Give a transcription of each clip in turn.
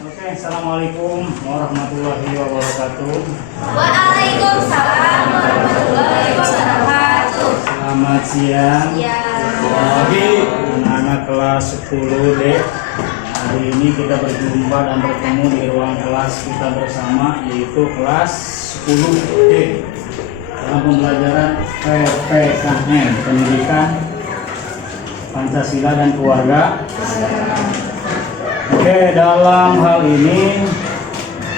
Oke, assalamualaikum warahmatullahi wabarakatuh. Waalaikumsalam warahmatullahi wabarakatuh. Selamat siang. Bagi anak-anak kelas 10 D. Hari ini kita berjumpa dan bertemu di ruang kelas kita bersama, yaitu kelas 10 D. Dalam pembelajaran PPKN, Pendidikan Pancasila dan Keluarga. Oke, dalam hal ini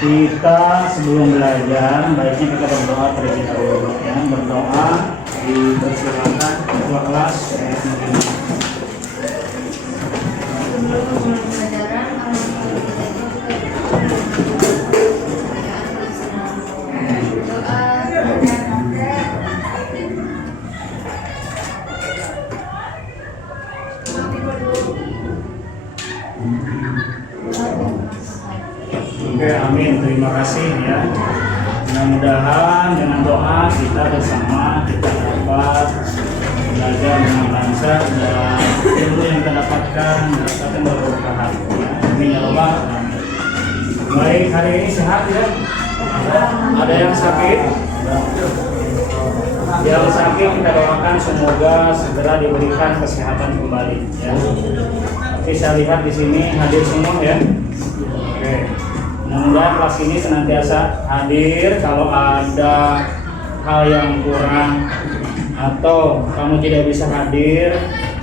kita sebelum belajar baiknya kita berdoa terlebih dahulu ya. Berdoa, dipersilakan ketua kelas Oke, amin. Terima kasih ya. Mudah-mudahan dengan doa kita bersama kita dapat belajar dengan lancar dan ilmu yang kita dapatkan dapat berberkah. Amin ya Allah. Baik, hari ini sehat ya? Ada yang sakit? Yang sakit kita doakan semoga segera diberikan kesehatan kembali ya. Tapi saya lihat di sini hadir semua ya. Oke. Mudah-mudahan kelas ini senantiasa hadir. Kalau ada hal yang kurang atau kamu tidak bisa hadir,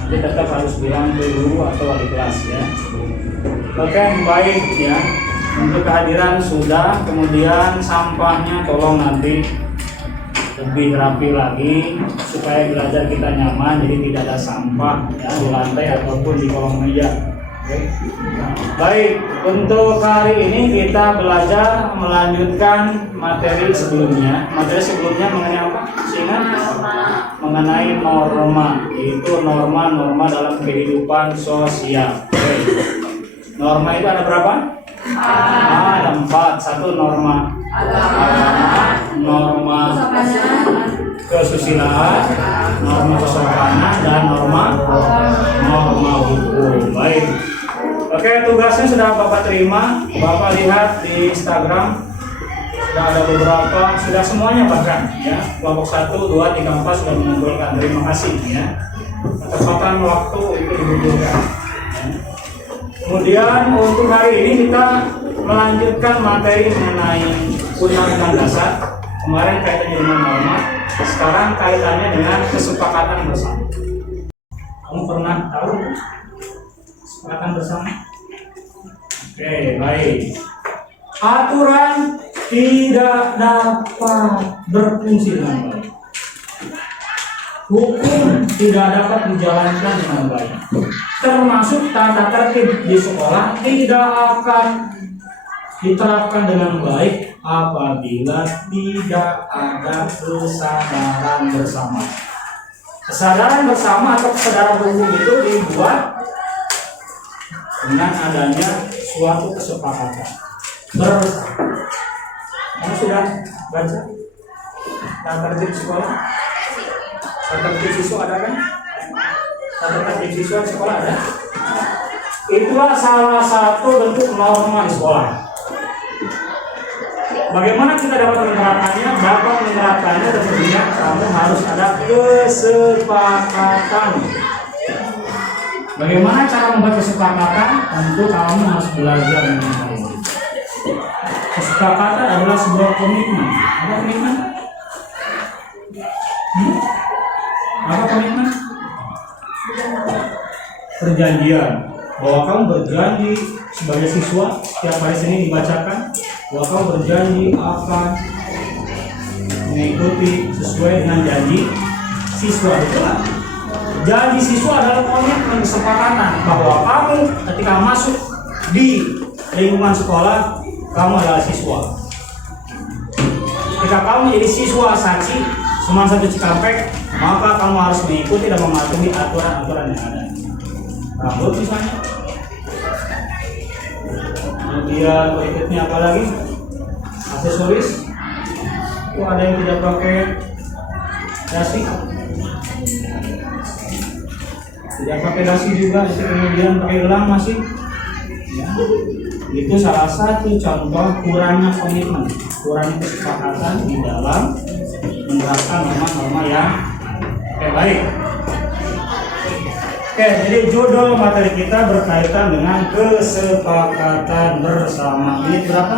nanti tetap harus bilang ke guru atau wali kelas ya. Oke, baik ya. Untuk kehadiran sudah, kemudian sampahnya tolong nanti lebih rapi lagi supaya belajar kita nyaman, jadi tidak ada sampah ya di lantai ataupun di kolong meja. Baik, untuk hari ini kita belajar melanjutkan materi sebelumnya. Materi sebelumnya mengenai apa? Ingat? Mengenai norma, yaitu norma-norma dalam kehidupan sosial. Norma itu ada berapa? Ada 4. Satu norma agama, norma kesusilaan, norma kesopanan, dan norma hukum. Baik. Oke, tugasnya sudah Bapak terima. Bapak lihat di Instagram sudah ada beberapa, sudah semuanya bahkan ya. Kelompok 1, 2, 3, 4 sudah mengumpulkan. Terima kasih ya. Kesempatan waktu itu dibutuhkan. Ya. Kemudian untuk hari ini kita melanjutkan materi mengenai Undang-Undang Dasar. Kemarin kaitannya dengan norma, sekarang kaitannya dengan kesepakatan bersama. Kamu pernah tahu kesepakatan bersama? Oke, baik. Aturan tidak dapat berfungsi dengan baik. Hukum tidak dapat dijalankan dengan baik. Termasuk tata tertib di sekolah tidak akan diterapkan dengan baik apabila tidak ada kesadaran bersama. Kesadaran bersama atau kesadaran umum itu dibuat dengan adanya suatu kesepakatan bersama. Kamu sudah baca tata tertib sekolah? Tata tertib siswa ada kan? Tata tertib siswa di sekolah ada? Itulah salah satu bentuk norma di sekolah. Bagaimana kita dapat menerapkannya? Dapat menerapkannya tentunya kamu harus ada kesepakatan. Bagaimana cara membuat kesepakatan? Tentu kamu harus belajar dengan baik. Kesepakatan adalah sebuah komitmen. Apa komitmen? Apa komitmen? Perjanjian. Bahwa kamu berjanji sebagai siswa setiap hari Senin dibacakan bahwa kamu berjanji akan mengikuti sesuai dengan janji siswa. Itulah janji siswa adalah komitmen kesepakatan bahwa kamu ketika masuk di lingkungan sekolah kamu adalah siswa. Ketika kamu jadi siswa Saci Seman 1 Cikampek, maka kamu harus mengikuti dan mematuhi aturan-aturan yang ada. Rambut misalnya. Kemudian berikutnya apa lagi? Aksesoris. Itu ada yang tidak pakai dasi. Tidak pakai dasi juga, kemudian pakai gelang masih. Ya. Itu salah satu contoh kurangnya komitmen, kurangnya kesepakatan di dalam menerapkan norma-norma yang baik. Oke, jadi judul materi kita berkaitan dengan kesepakatan bersama. Ini berapa?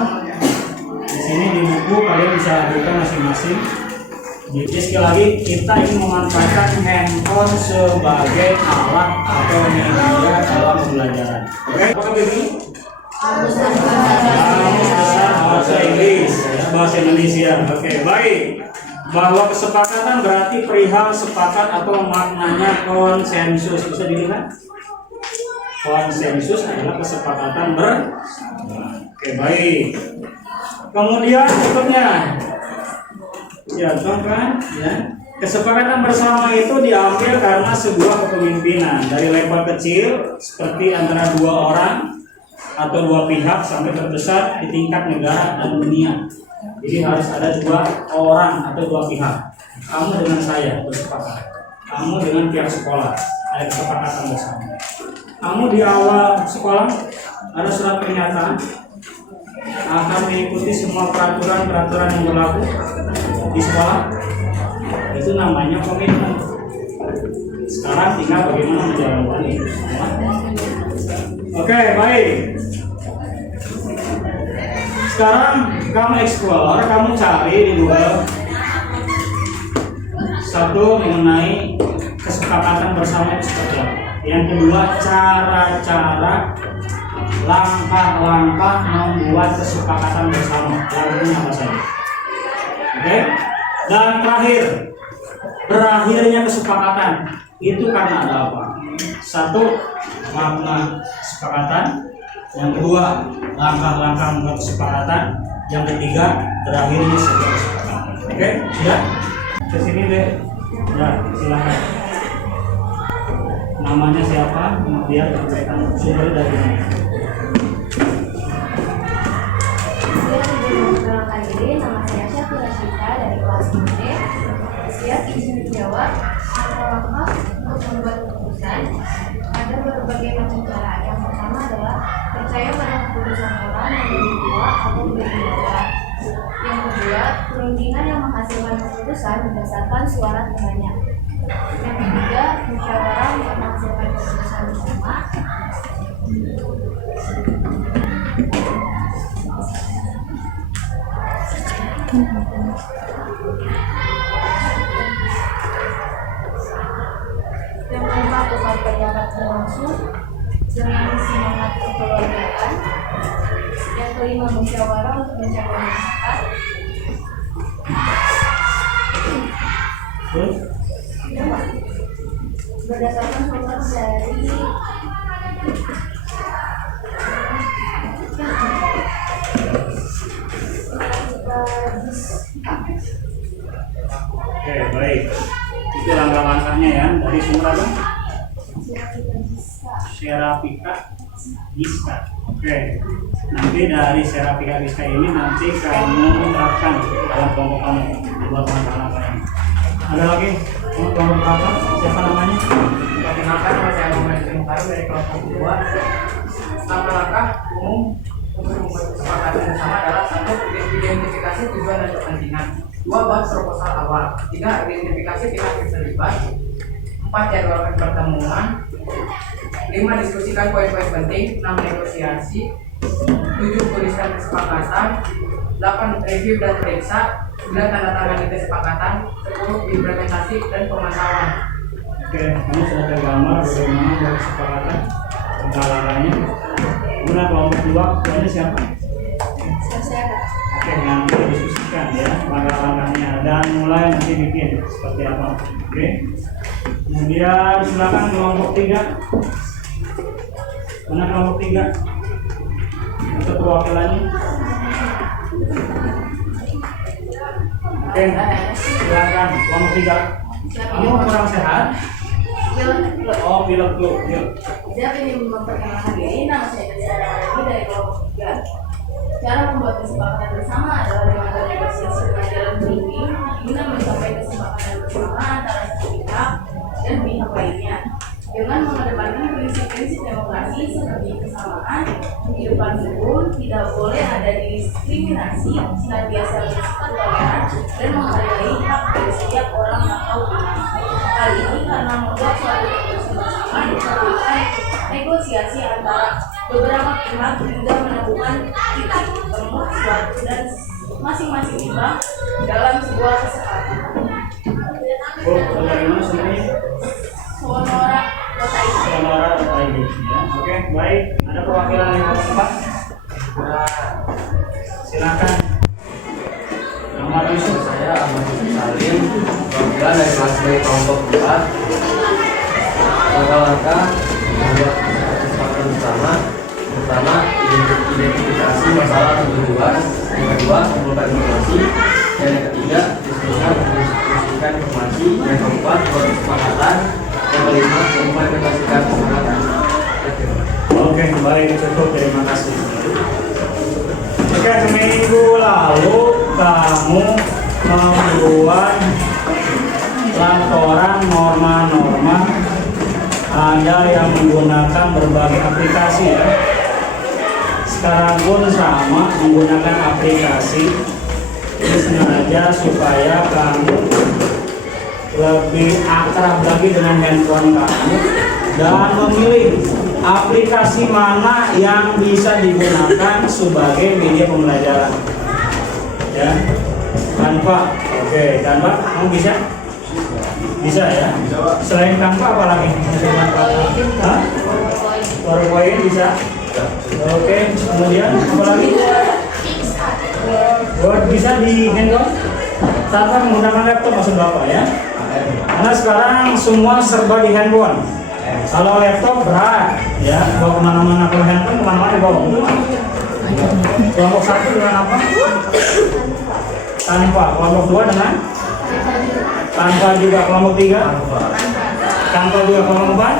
Di sini di buku kalian bisa buka masing-masing. Jadi sekali lagi kita ingin memanfaatkan handphone sebagai alat atau media dalam pembelajaran. Oke, apa ini? Bahasa Inggris, bahasa Indonesia. Oke, baik. Bahwa kesepakatan berarti perihal sepakat atau maknanya konsensus. Bisa dilihat? Konsensus adalah kesepakatan Oke, baik. Kemudian berikutnya, ya, kan? Ya. Kesepakatan bersama itu diambil karena sebuah kepemimpinan dari level kecil seperti antara dua orang atau dua pihak sampai terbesar di tingkat negara dan dunia. Jadi harus ada dua orang atau dua pihak. Kamu dengan saya bersepakat. Kamu dengan pihak sekolah ada kesepakatan bersama. Kamu di awal sekolah ada surat pernyataan akan mengikuti semua peraturan-peraturan yang berlaku di sekolah. Itu namanya komitmen. Sekarang tinggal bagaimana menjalankannya. Oke, baik. Sekarang kamu explore, kamu cari di Google. Satu, mengenai kesepakatan bersama itu seperti apa. Yang kedua, cara-cara langkah-langkah membuat kesepakatan bersama. Langkahnya apa saja? Oke. Dan terakhir, berakhirnya kesepakatan itu karena ada apa? Satu, makna kesepakatan. Yang kedua, langkah-langkah membuat kesepakatan. Yang ketiga, terakhirnya sebuah kesepakatan. Oke, sudah? Ke sini deh. Ya, silakan. Namanya siapa? Kemudian sampaikan sumber dari mana. Perkenalkan diri, nama saya Syafi Rashida dari kelas 6D. Siap izin menjawab. Langkah untuk membuat keputusan ada berbagai macam cara. Yang pertama adalah percaya pada keputusan orang yang lebih tua atau lebih muda. Yang kedua, perundingan yang menghasilkan keputusan berdasarkan suara terbanyak. Yang ketiga, musyawarah untuk menghasilkan keputusan bersama. Yang keempat, upacara berlangsung dengan semangat kekeluargaan. Yang kelima, musyawarah untuk mencapai masyarakat. Berdasarkan sumber dari Oke, baik. Itu langkah-langkahnya ya. Dari sumber apa? Serapika Giska. Oke. Nanti dari Serapika Giska ini nanti kamu terapkan dalam kelompok kamu buat langkah-langkahnya. Ada lagi? Kelompok berapa? Siapa namanya? Perkenalkan, nama saya Muhammad Ibnu Karim dari kelompok 2. Langkah-langkah umum untuk membuat kesepakatan bersama adalah: 1. Identifikasi tujuan dan kepentingan. 2. Buat proposal awal. 3. Identifikasi pihak yang terlibat. 4. Jadwalkan pertemuan. 5. Diskusikan poin-poin penting. 6. Negosiasi. 7. Tuliskan kesepakatan. 8. Review dan periksa. 9. Tanda tangan kesepakatan. 10. Implementasi dan pemantauan. Oke, kamu sudah tergambar bagaimana buat kesepakatan langkah-langkahnya. Kemudian kelompok 2, ketuanya siapa? saya. Oke, nanti diskusikan ya langkah-langkahnya dan mulai nanti bikin seperti apa. Oke. Kemudian silakan kelompok 3. Mana kelompok 3? Untuk perwakilannya. Oke, silakan kelompok 3. Kamu kurang sehat? Oh, pilek tuh. Saya ingin memperkenalkan diri, nama saya Sarah Rani dari kelompok 3. Cara membuat kesepakatan bersama adalah dengan bernegosiasi dengan jalan bimbing guna mencapai kesepakatan bersama antara satu pihak dan pihak lainnya dengan mengedepankan prinsip-prinsip demokrasi seperti kesamaan persamaan kehidupan hukum, tidak boleh ada diskriminasi, senantiasa bersifat toleran dan menghargai hak dari setiap orang atau pihak. Hal ini karena membuat suatu keputusan bersama diperlukan negosiasi antara beberapa pihak hingga menemukan titik temu suatu dan masing-masing pihak dalam sebuah kesepakatan. Bu, dari mana sebenarnya? Sonora.id. Ya, oke, baik. Ada perwakilan yang mau tempat? Silakan. Nama Yusuf. Saya Ahmad Yusuf Salim, perwakilan dari kelas B kelompok 4. Langkah-langkah membuat kesepakatan bersama. Pertama, identifikasi masalah tujuan. Yang kedua, mengumpulkan informasi. Dan yang ketiga, diskusikan informasi. Yang keempat, buat kesepakatan. Yang kelima, mengimplementasikan kesepakatan. Oke, kembali cukup. Terima kasih. Oke, seminggu lalu kamu membuat laporan norma-norma. Ada yang menggunakan berbagai aplikasi ya. Sekarang pun sama menggunakan aplikasi. Ini sengaja supaya kamu lebih akrab lagi dengan handphone kamu dan memilih aplikasi mana yang bisa digunakan sebagai media pembelajaran. Ya, Canva. Oke, Canva, kamu bisa? Bisa ya? Selain Canva apa lagi? Hah? PowerPoint bisa? Oke, kemudian apa lagi? Word bisa di handphone? Tanpa menggunakan laptop maksud Bapak ya? Karena sekarang semua serba di handphone. Kalau laptop berat, ya bawa kemana-mana. Kalau handphone kemana-mana bawa. Kelompok 1 dengan apa? Canva. Kelompok 2 dengan? Canva juga. Kelompok 3? Canva juga. Kelompok 4?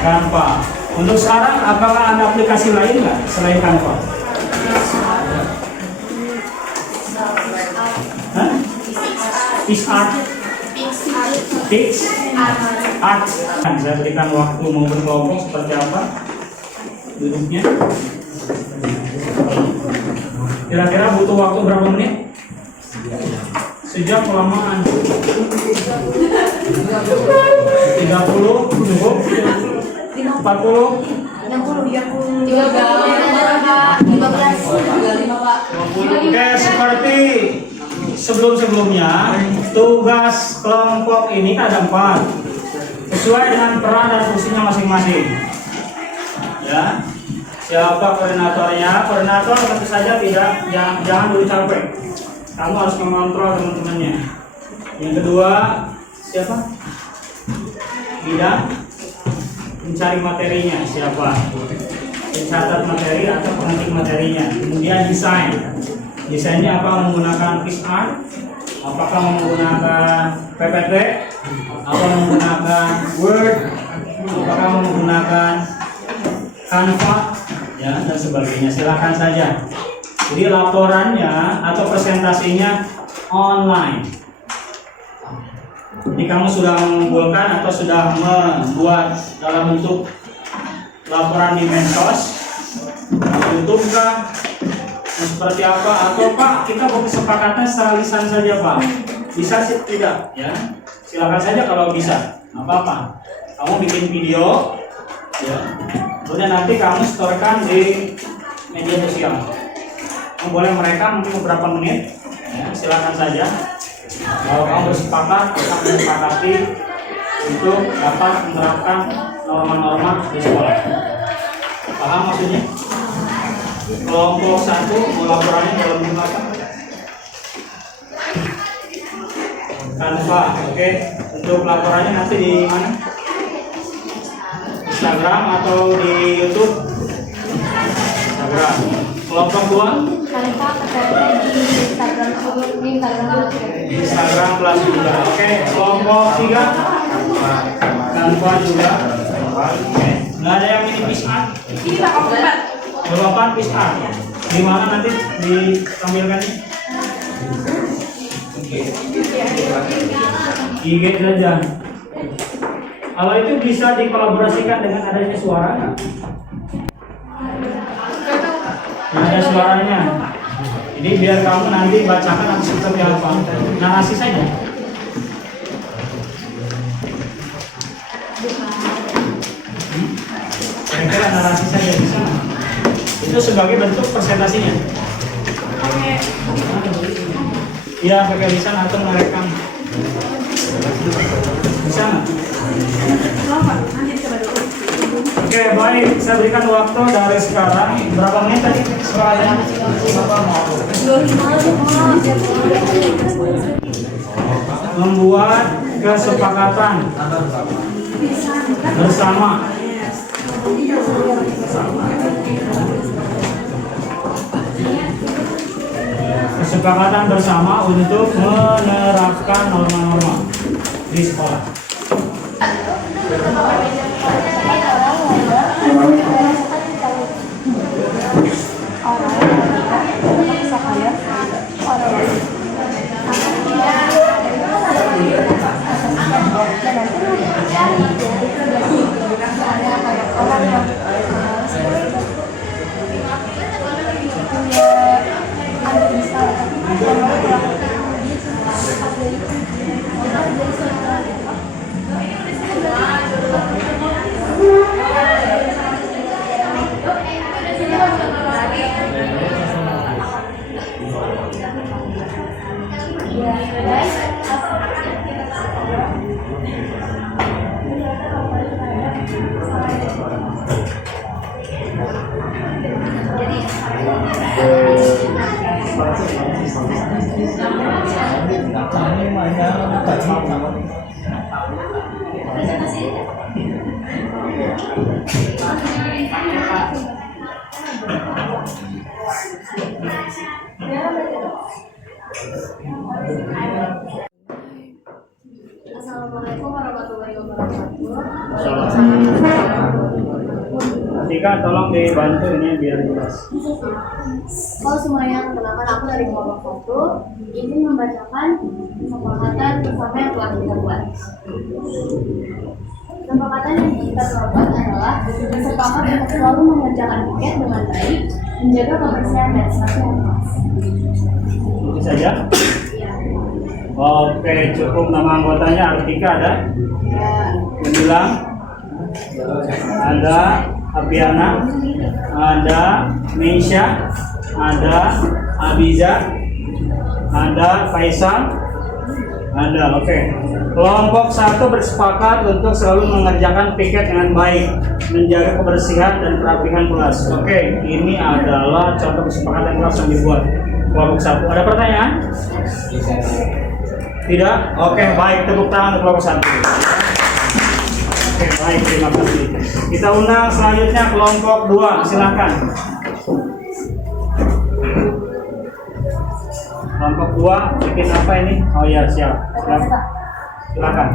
Canva. Untuk sekarang apakah ada aplikasi lain nggak selain Canva? Hah? PixArt. PixArt. Saya berikan waktu mau berkelompok seperti apa duduknya. Kira-kira butuh waktu berapa menit? Sejam kelamaan. 30 cukup? 40? 15. Oke, seperti sebelum-sebelumnya, tugas kelompok ini ada 4 sesuai dengan peran dan fungsinya masing-masing. Ya, siapa koordinatornya? Koordinator tentu saja jangan dulu capek. Kamu harus mengontrol teman-temannya. Yang kedua, siapa? Bidang mencari materinya, siapa? Pencatat materi atau pengetik materinya. Kemudian desain. Desainnya apa? Menggunakan PixArt? Apakah menggunakan PPT? Atau menggunakan Word? Apakah menggunakan Canva? Ya, dan sebagainya. Silakan saja. Jadi laporannya atau presentasinya online. Jadi kamu sudah mengumpulkan atau sudah membuat dalam bentuk laporan di medsos, YouTube kah? Seperti apa? Atau Pak, kita buat kesepakatan secara lisan saja Pak. Bisa sih tidak? Ya, silakan saja kalau bisa. Apa-apa. Kamu bikin video, ya. Kemudian nanti kamu storekan di media sosial. Kamu boleh merekam mungkin beberapa menit. Ya, silakan saja. Kalau kamu bersepakat akan menyepakati untuk dapat menerapkan norma-norma di sekolah. Paham maksudnya? Kelompok 1 mau laporannya dalam bentuk apa? Canva, oke. Untuk laporannya nanti di mana? Instagram atau di YouTube? Instagram. Kelompok 2? Canva ketemu di Instagram kelas juga. Oke. Kelompok 3? Canva juga. Oke. Nggak ada yang ini PixArt? Ini kelompok 4. Kelompok PixArt. Di mana nanti ditampilkannya? IG saja. Kalau itu bisa dikolaborasikan dengan adanya suara nggak? suaranya. Jadi biar kamu nanti bacakan atau seperti apa. Narasi saja. Kira-kira narasi saja bisa. Itu sebagai bentuk presentasinya. Iya, pakai lisan atau merekam. Bisa nggak? Oke, baik. Saya berikan waktu dari sekarang. Berapa menit tadi? Sekarang membuat kesepakatan bersama. Kesepakatan bersama untuk menerapkan norma-norma di sekolah. Assalamualaikum warahmatullahi wabarakatuh. Tika, tolong dibantu ini biar jelas. Halo semuanya, perkenalkan aku dari kelompok 1. Izin membacakan kesepakatan bersama yang telah kita buat. Kesepakatan yang kita telah buat adalah bersepakat untuk selalu mengerjakan piket dengan baik, menjaga kebersihan dan kesehatan. Itu saja. Iya. Oke, cukup. Nama anggotanya Artika ada? Ya. Gemilang, ada Apiana, ada Meisha, ada Abiza, ada Faisal, ada. Oke. Kelompok 1 bersepakat untuk selalu mengerjakan piket dengan baik, menjaga kebersihan dan kerapihan kelas. Oke, ini adalah contoh kesepakatan kelas yang dibuat kelompok 1. Ada pertanyaan? Tidak? Oke, baik. Tepuk tangan untuk kelompok 1. Oke, baik. Terima kasih. Kita undang selanjutnya kelompok 2. Silakan. Kelompok 2 bikin apa ini? Oh ya, siap. Silakan.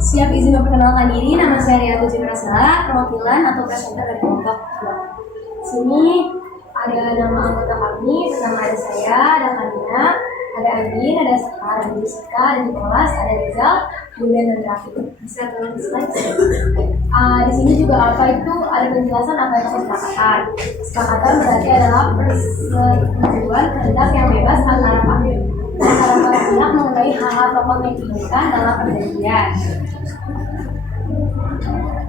Siap, izin memperkenalkan diri. Nama saya Ria Tujuh-Rasela, perwakilan atau presenter dari kelompok 2. Sini ada nama anggota kami, pertama ada saya, ada Kamina, ada Andin, ada Sekar, ada Jessica, ada Nicholas, ada Rizal, Bunda, dan Raffi. Bisa tolong slide. Di sini juga apa itu ada penjelasan apa itu kesepakatan. Kesepakatan berarti adalah persetujuan kehendak yang bebas antara para pihak mengenai hal-hal pokok yang diinginkan dalam perjanjian.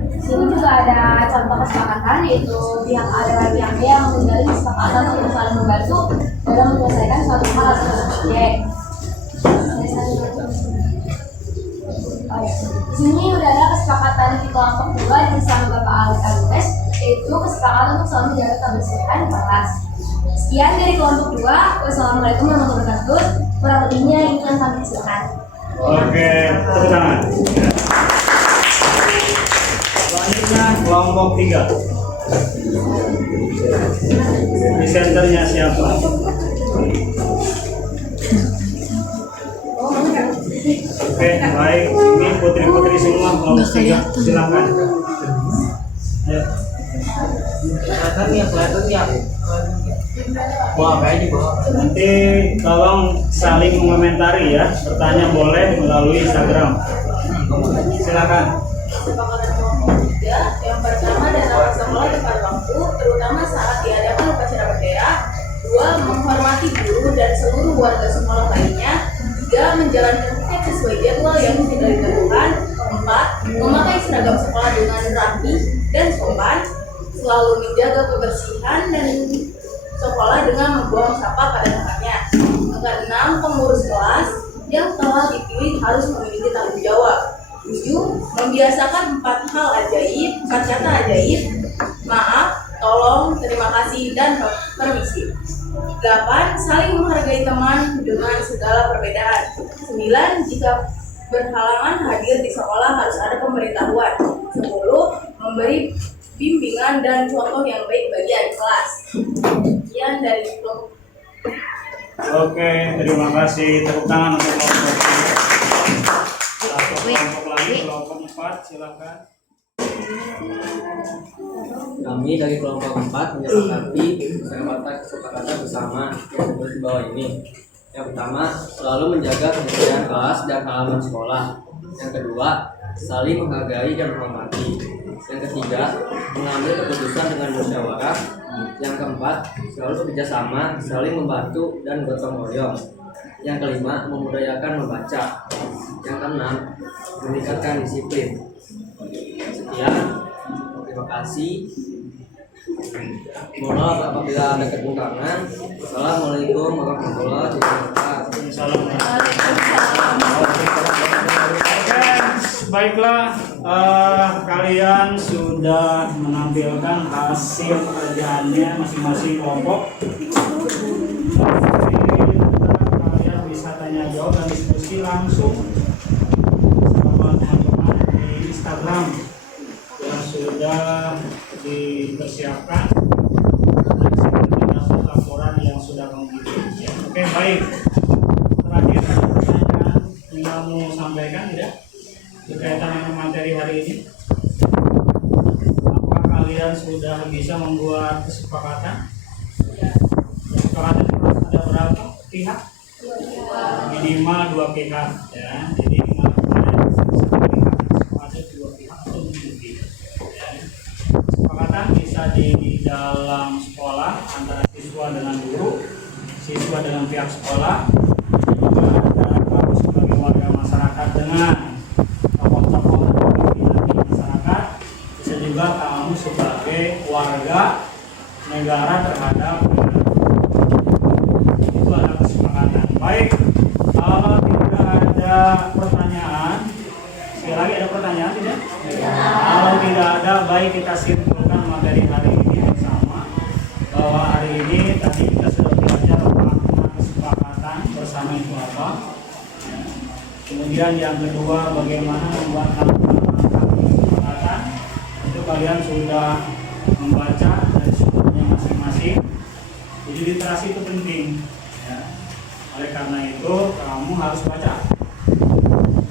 Di sini juga ada contoh kesepakatan, yaitu pihak A dan pihak B yang menjalin kesepakatan untuk saling membantu dalam menyelesaikan suatu hal atau proyek. Di sini udah ada kesepakatan di kelompok 2 bersama Bapak Alus, yaitu kesepakatan untuk selalu menjaga kebersihan kelas. Sekian dari kelompok 2. Wassalamualaikum warahmatullahi wabarakatuh. Kurang lebihnya ini yang kami silakan. Oke, tepuk tangan. Selanjutnya kelompok 3. Presenternya siapa? Oke, baik. Ini putri-putri semua kelompok 3. Silakan. Ayo. Kelihatan ya. Wah, kayaknya bawah. Nanti tolong saling mengomentari ya. Bertanya boleh melalui Instagram. Silakan. Kesepakatan kelompok 3 yang pertama dalam sekolah tepat waktu, terutama saat diadakan upacara bendera, dan seluruh warga sekolah lainnya. 3. Menjalankan prokes sesuai jadwal yang sudah ditentukan. 4. Memakai seragam sekolah dengan rapi dan sopan. Selalu menjaga kebersihan dan sekolah dengan membuang sampah pada tempatnya. Yang keenam, pengurus kelas yang telah dipilih harus memiliki tanggung jawab. 7. Membiasakan 4 kata ajaib, maaf, tolong, terima kasih, dan permisi. 8. Saling menghargai teman dengan segala perbedaan. 9. Jika berhalangan hadir di sekolah harus ada pemberitahuan. 10. Memberi bimbingan dan contoh yang baik bagi adik kelas. Sekian dari kelompok. Oke, terima kasih. Tepuk tangan untuk kelompok ini. Satu kelompok lagi, kelompok 4, silakan. Kami dari kelompok 4 menyepakati kesepakatan bersama yang disebut di bawah ini. Yang pertama, selalu menjaga kebersihan kelas dan halaman sekolah. Yang kedua, saling menghargai dan menghormati. Yang ketiga, mengambil keputusan dengan musyawarah. Yang keempat, selalu bekerja sama, saling membantu dan gotong royong. Yang kelima, memudayakan membaca. Yang keenam, meningkatkan disiplin. Sekian, terima kasih. Mohon maaf apabila ada kekurangan. Assalamualaikum warahmatullahi wabarakatuh. Oke, baiklah, kalian sudah menampilkan hasil kerjaannya masing-masing kelompok. Kalian bisa tanya jawab dan diskusi langsung sama teman-teman di Instagram yang sudah dipersiapkan dan laporan yang sudah kamu bikin. Ya. Oke, baik. Terakhir ada pertanyaan yang kamu sampaikan tidak berkaitan dengan materi hari ini? Apakah kalian sudah bisa membuat kesepakatan? Kesepakatan ada berapa pihak? Minimal 2 pihak, ya. Jadi kesepakatan 2 pihak atau lebih. Ya. Kesepakatan bisa di dalam sekolah antara siswa dengan guru, siswa dengan pihak sekolah, juga antara kamu sebagai warga masyarakat dengan tokoh-tokoh di masyarakat, bisa juga kamu sebagai warga negara terhadap itu ada kesepakatan. Baik, kalau tidak ada pertanyaan, sekali lagi ada pertanyaan tidak? Kalau tidak ada, baik kita simpulkan materi hari ini bersama bahwa hari ini tadi kita sudah belajar makna kesepakatan bersama itu apa. Ya. Kemudian yang kedua bagaimana membuat langkah kesepakatan. Itu kalian sudah membaca dari sumbernya masing-masing. Jadi literasi itu penting. Ya. Oleh karena itu kamu harus baca.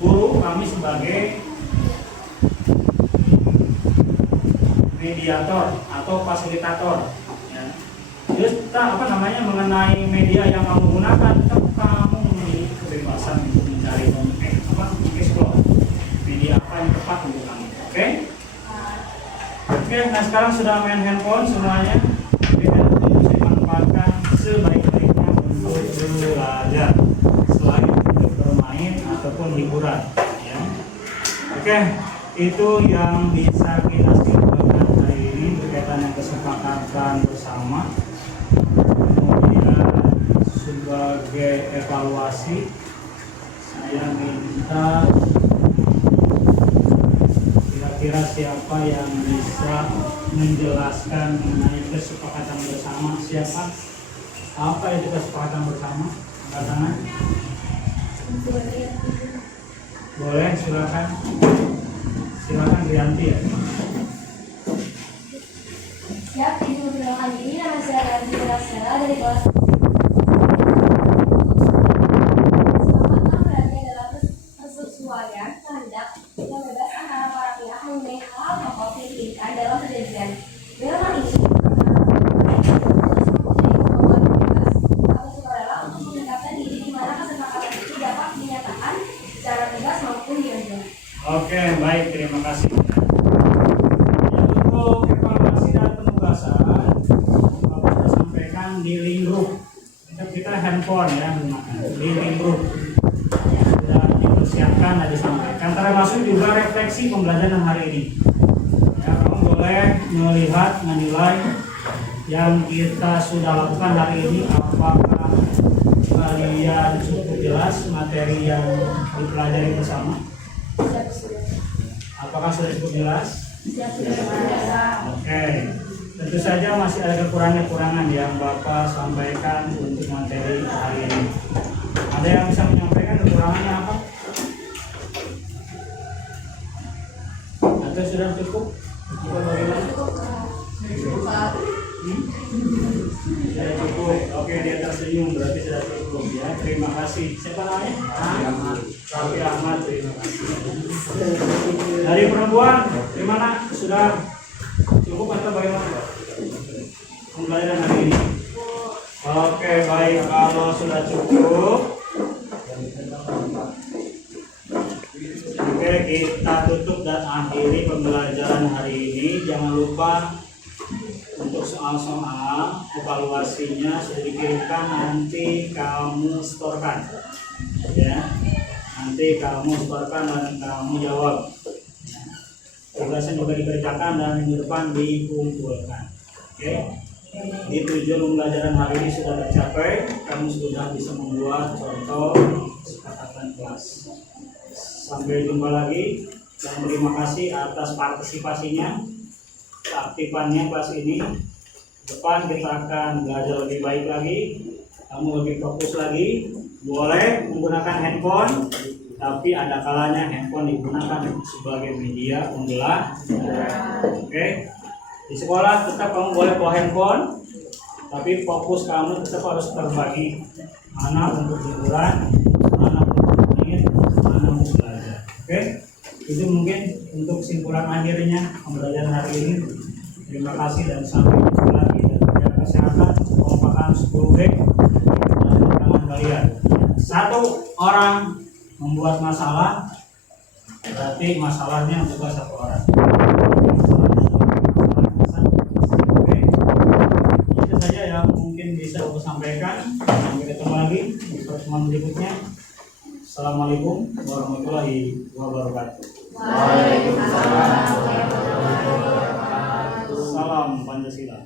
Guru kami sebagai mediator atau fasilitator, ya. Terus mengenai media yang kamu gunakan, kamu memiliki kebebasan untuk mencari explore media apa yang tepat untuk kamu. Oke? Oke, nah sekarang sudah main handphone semuanya. Jadi handphone bisa dimanfaatkan sebaik-baiknya untuk belajar selain untuk bermain ataupun hiburan, ya. Oke, itu yang bisa kita simpulkan hari ini berkaitan dengan kesepakatan bersama. Kemudian sebagai evaluasi, saya minta kira-kira siapa yang bisa menjelaskan mengenai kesepakatan bersama. Siapa? Apa itu kesepakatan bersama? Angkat tangan. Boleh, silakan. Silakan Rianti, ya. Ya, izin memperkenalkan diri, nama saya Rianti Rasela dari kelas. Kesepakatan berarti adalah persesuaian kehendak yang bebas antara para pihak mengenai hal pokok yang diinginkan dalam perjanjian. Dalam hal ini, atau sukarela untuk menetapkan diri di mana kesepakatan itu dapat dinyatakan secara tegas maupun diam-diam. Oke, baik, terima kasih. Untuk evaluasi dan penugasan, Bapak sudah sampaikan di link group. Kita handphone handphone ya, meeting group sudah dipersiapkan dan disampaikan. Termasuk juga refleksi pembelajaran hari ini. Ya, kamu boleh melihat, menilai yang kita sudah lakukan hari ini, apakah kalian cukup jelas materi yang dipelajari bersama? Apakah sudah cukup jelas? Oke. Tentu saja masih ada kekurangan yang Bapak sampaikan untuk materi hari ini. Ada yang bisa menyampaikan kekurangannya apa? Atau sudah cukup? Atau bagaimana? Sudah cukup. Oke, dia tersenyum berarti sudah cukup ya. Terima kasih. Siapa namanya? Raffi Ahmad. Terima kasih. Dari perempuan, gimana? Sudah cukup atau bagaimana? Pembelajaran hari ini. Oke, baik. Kalau sudah cukup, oke, kita tutup dan akhiri pembelajaran hari ini. Jangan lupa untuk soal-soal evaluasinya sudah dikirimkan, nanti kamu setorkan ya, nanti kamu setorkan dan kamu jawab. Tugasnya juga dikerjakan dan minggu depan dikumpulkan. Oke, di tujuan pembelajaran hari ini sudah tercapai. Kamu sudah bisa membuat contoh kesepakatan kelas. Sampai jumpa lagi dan terima kasih atas partisipasinya, keaktifannya kelas ini. Depan kita akan belajar lebih baik lagi, kamu lebih fokus lagi. Boleh menggunakan handphone, tapi ada kalanya handphone digunakan sebagai media pembelajaran. Oke, di sekolah tetap kamu boleh bawa handphone, tapi fokus kamu tetap harus terbagi, mana untuk hiburan, mana untuk main, mana untuk belajar. Oke, itu mungkin untuk kesimpulan akhirnya pembelajaran hari ini. Terima kasih dan sampai jumpa lagi, dan jaga kesehatan, kekompakan 10 back dan tangan kalian. Satu orang membuat masalah, berarti masalahnya bukan satu orang. Oke, itu saja yang mungkin bisa aku sampaikan. Sampai ketemu lagi di pertemuan berikutnya. Assalamualaikum warahmatullahi wabarakatuh. Waalaikumsalam. Salam Pancasila.